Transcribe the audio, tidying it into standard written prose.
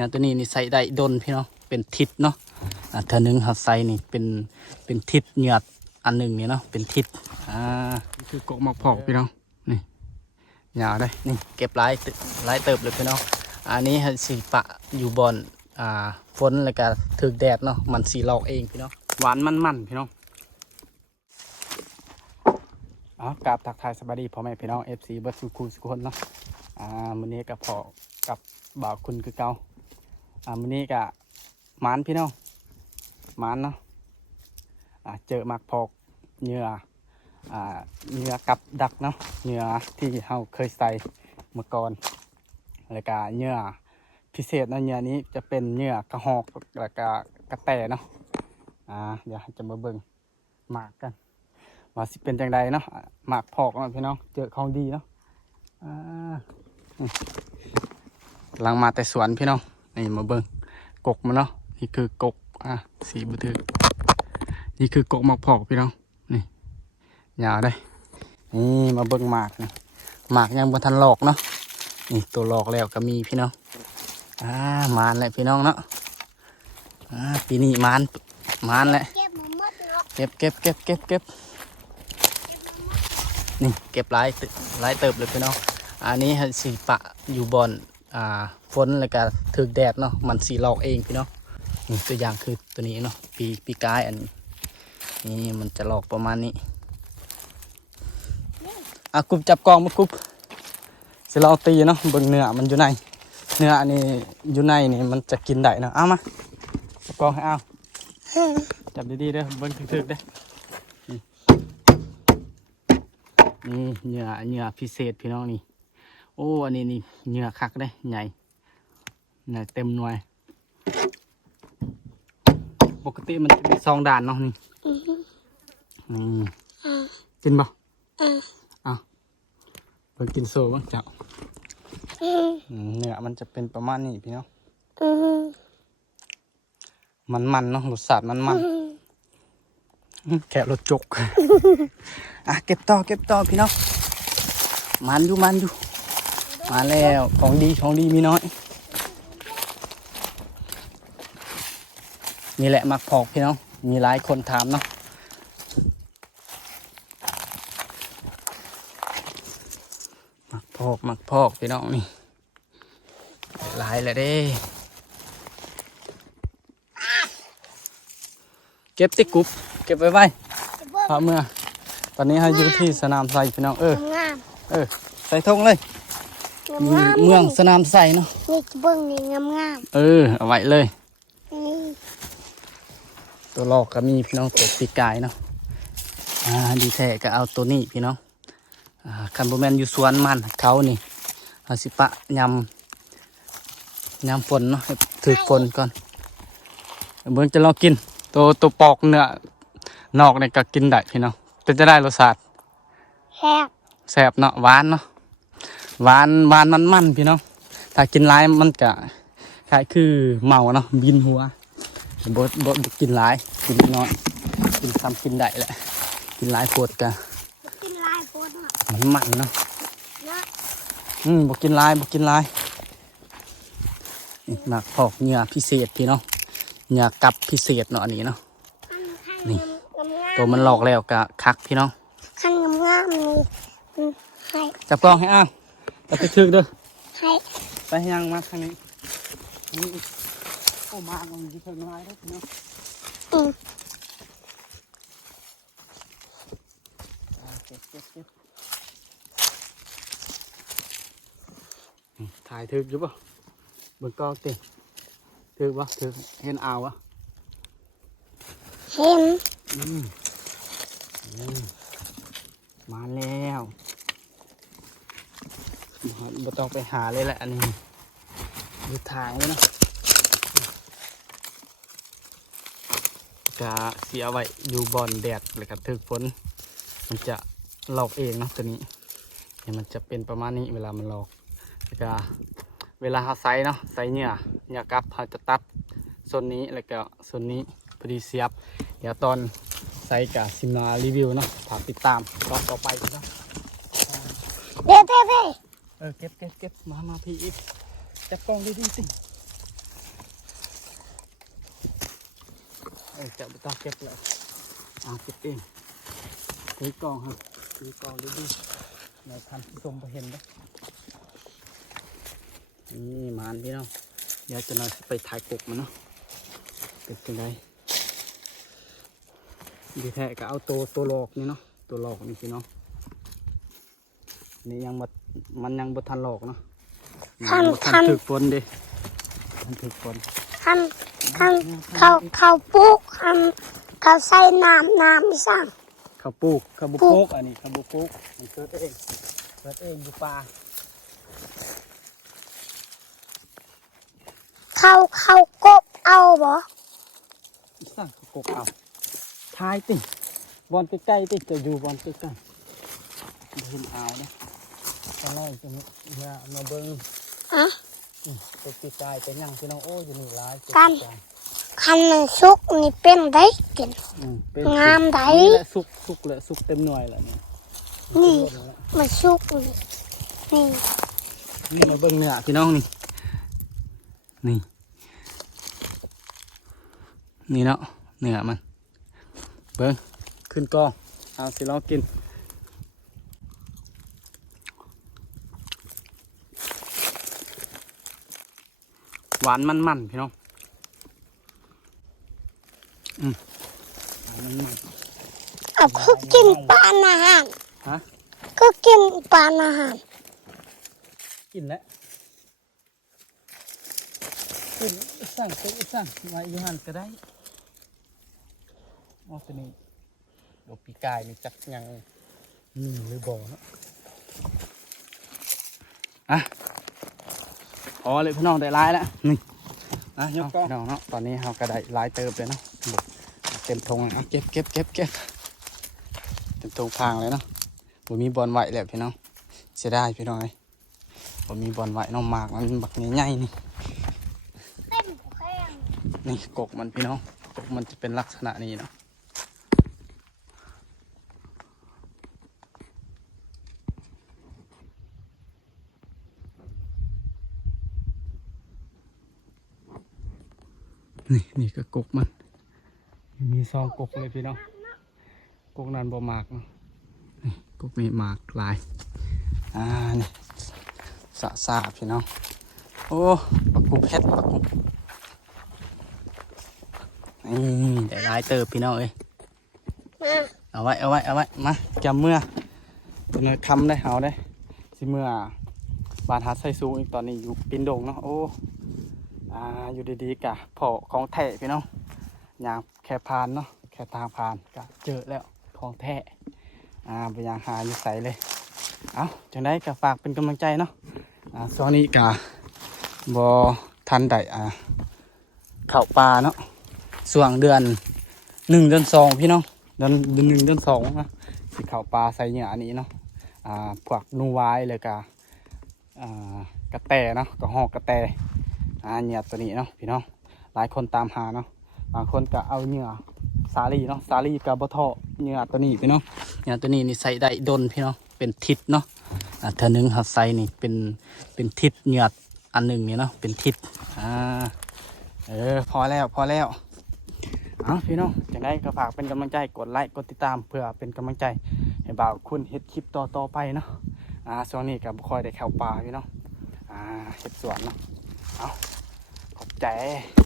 เนี่ยตัวนี้นี่ใส่ได้ดนพี่น้องเป็นทิศเนาะเธอหนึ่งเขาใส่นี่เป็นทิศเหยือดอันหนึ่งนี่เนาะเป็นทิศนี่คือกกหมอกพอกพี่น้องนี่ยาวได้นี่เก็บหลายเติบเลยพี่น้องอันนี้สีปะอยู่บอนฝนแล้วก็ถึกแดดเนาะมันสีหลอกเองพี่น้องหวานมันพี่น้องกราบทักทายสวัสดีพ่อแม่พี่น้อง FC เบิร์ดสุขุสุขคนเนาะมื้อนี้กับพ่อกับบ่าวคุณคือเก่ามื้อนี้กับหมานพี่น้องหมานเนาะเจอหมากพอกเหยื่อกับดักเนาะเหยื่อที่เราเคยใส่เมื่อก่อนแล้วก็เหยื่อพิเศษนะเหยื่อนี้จะเป็นเหยื่อกระหอกแล้วก็กระแตเนาะเดี๋ยวจะมาเบิ่งหมากกันว่าสิเป็นจังใดเนาะหมากพอกนะพี่น้องเจอของดีเนาะกำลังมาแต่สวนพี่น้องนี่มาเบิ่งกกมันเนาะนี่คือกกสีบันทึกนี่คือกกหมากพอกพี่น้องนี่ยาวได้นี่มาเบิ่งหมากนะหมากยังบนทันหลอกเนาะนี่ตัวหลอกแล้วก็มีพี่น้องมานแหละพี่น้องเนาะปีนี้มานแหละเก็บนี่เก็บหลายเติบเลยพี่น้องอันนี้สีปะอยู่บอนฝนแล้วก็ถึกแดดเนาะมันสีหลอกเองพี่น้องนี่ตัวอย่างคือตัวนี้เนาะปีกายอันนี้มันจะหลอกประมาณนี้กุบจับกองมากรุบสิเราตีเนาะเบิ่งเนื้อมันอยู่ในเนื้ออันนี้อยู่ในนี่มันจะกินได้เนาะเอามาจับกองให้เอาจับดีๆเด้อเบิ่งถึกๆเด้อนี่เนื้อพิเศษพี่น้องนี่โอ้อันนี้นี่เนื้อคักได้ใหญ่เต็มหน่วยปกติมันจะมี2 ด่านเนาะนี่กินบ่เพิ่งกินโซ่บ้างเจ้าเนื้อมันจะเป็นประมาณนี้พี่น้องมันเนาะรสชาติมันแกะรสจกเก็บต่อพี่น้องมันอยู่มาแล้วของดีมีน้อยนี่แหละหมักพอกพี่น้องมีหลายคนถามเนาะหมักพอกพี่น้องนี่หลายเลยเด้เก็บติ๊กกุบเก็บไว้พาเมื่อตอนนี้ให้อยู่ที่สนามไส่พี่น้องใส่ธงเลยเมืองสนามไส่เนาะนี่เบิ้งนี่งามเอาไว้เลยตัวหลอกก็มีพี่น้องตัวปีกายเนาะดีแท้ก็เอาตัวนี้พี่น้องคันโบแมนอยู่สวนมันเขานี่เอาสิปะยำฝนเนาะถือฝนก่อนเบิ้งจะลองกินตัวปอกเนื้อนอกเนี่ยก็กินได้พี่น้องเป็นจะได้รสชาติแซ่บเนาะหวานเนาะหวานมันพี่น้องถ้ากินหลายมันก็คล้ายคือเมาเนาะบินหัวบดกินหลายกินน้อยกินซ้ำกินได้แหละกินหลายปวดกันมันเนาะบดกินหลายหมักพอกเหยื่อพิเศษพี่น้องเหยื่อกับพิเศษเนาะอันนี้เนาะนี่ตัวมันหลอกแล้วกะคักพี่น้องขั้นงามนี่ให้จับกล้องให้จับไปถึกเด้อให้ไปยังมาทางนี้โอ้มาลงที่เพิ่งมาได้พี่น้องเก็บถ่ายถึกอยู่ป่ะเบิ่งกล้องติถึกป่ะถึกเห็นอ่าวะเห็นมาแล้วบ่ต้องไปหาเลยแหละอันนี้ดูทางเลยนะกะเสียไว้อยู่บอนแดดเลยกับถึกฝนมันจะหลอกเองเนาะตัวนี้เนี่ยมันจะเป็นประมาณนี้เวลามันหลอกแล้วก็เวลาเขาใส่เนาะใส่เหยื่อกับเขาจะตัดส่วนนี้แล้วก็ส่วนนี้พอดีเสียบเดี๋ยวตอนใส่กับซิมนารีวิวเนาะฝากติดตามตอนต่อไปเนาะเด้เก็บมาพี่อีกจับกล้องดีสิ จะไม่ต้องเก็บเลยเก็บเองถือกองครับถือกองดูๆในพันธุ์ชมไปเห็นไหมนี่มานพี่น้องเดี๋ยวจะนอนไปถ่ายกบมันเนาะเป็นยังไงดีแท้ก็เอาตัวหลอกนี่เนาะตัวหลอกนี่พี่น้องนี่ยังมันยังบ่ทันหลอกเนาะทันถึกฝนดิทันถึกฝนเขาปลูกเขาใส่น้ำไม่สั่ง เขาปลูกเขาบุกอันนี้เขาบุกมันเกิดเองอยู่ป่าเขากบเอาบ่ สั่งเขากบเอาทายติบอลใกล้ๆติจะอยู่บอลใกล้ๆเห็นเอาเนาะตอนแรกจะมาเบิ้งไปปีกายไปยั่งพี่น้องโอ้อยู่นี่ร้ายคันสุกนี่เป็นได้กินงามได้สุกเลยสุกเต็มหน่วยแล้วนี่มันสุกนี่มาเบิ้งเนื้อพี่น้องนี่เนาะเนื้อมันเบิ้งขึ้นกองเอาสิลองกินหวานมันพี่น้องก็กินปลาอาหารก็กินปลาอาหารกินแล้วกินสั่งไว้อยู่หันก็ได้ตัวนี้ดอกปีกายนี่จักยังหรือบ่อเนาะพอเลยพี่น้องได้ลายแล้วนี่ยกพี่น้องเนาะตอนนี้เราก็ได้ลายเติบเลยเนาะเต็มทงเก็บเต็มทงพางเลยเนาะผมมีบอลไหวแล้วพี่น้องเสียดายพี่น้องเลยผมมีบอลไหวน้องหมากมันบักใหญ่ๆนี่กกมันพี่น้องกกมันจะเป็นลักษณะนี้เนาะนี่ก็กกมันมีซองกกเลยพี่น้องกกนั้นบ่หมากเนาะนี่กกนี้หมากลายนี่สะพี่น้องโอ้ปักกุบเพชรปักกุบนี่ได้ลายเติบพี่น้องเอ้ยเอาไว้มาจำเมื่อตัวนี้คำได้เอาได้สิเมื่อบานหัดใส่สูงอีกตอนนี้อยู่ปินดงเนาะโอ้อยู่ดีๆกะพอของแท้พี่น้องอย่างแค่พานเนาะแค่ทางพานกะเจอแล้วของแท้ไปอย่างหาอยู่ใส่เลยเอาจังได้กะฝากเป็นกำลังใจเนาะส่วนนี้กะบอทันได้เข่าปลาเนาะส่วงเดือน1 เดือน 2พี่น้องเดือน 1 เดือน 2นะสิเข่าปลาใส่เหยื่ออันนี้เนาะพวกนูวายเลยกะกระแตเนาะกระหอกกระแตเหยื่อตัวนี้เนาะพี่น้องหลายคนตามหาเนาะบางคนก็เอาเหยื่อสาลีเนาะสาลีกับบะทอเหยื่อตัวนี้พี่น้องเหยื่อตัวนี้นี่ใส่ได้ดนพี่น้องเป็นทิศเนาะเธอหนึ่งหัดใส่นี่เป็นทิศเหยื่ออันหนึ่งนี่เนาะเป็นทิศพอแล้วพี่น้องจังได้ก็ฝากเป็นกำลังใจกดไลค์กดติดตามเพื่อเป็นกำลังใจให้บ่าวคุณเฮ็ดคลิปต่อไปเนาะช่วงนี้ก็บ่ค่อยได้เข้าป่าพี่น้องเฮ็ดสวนเนาะขอบใจ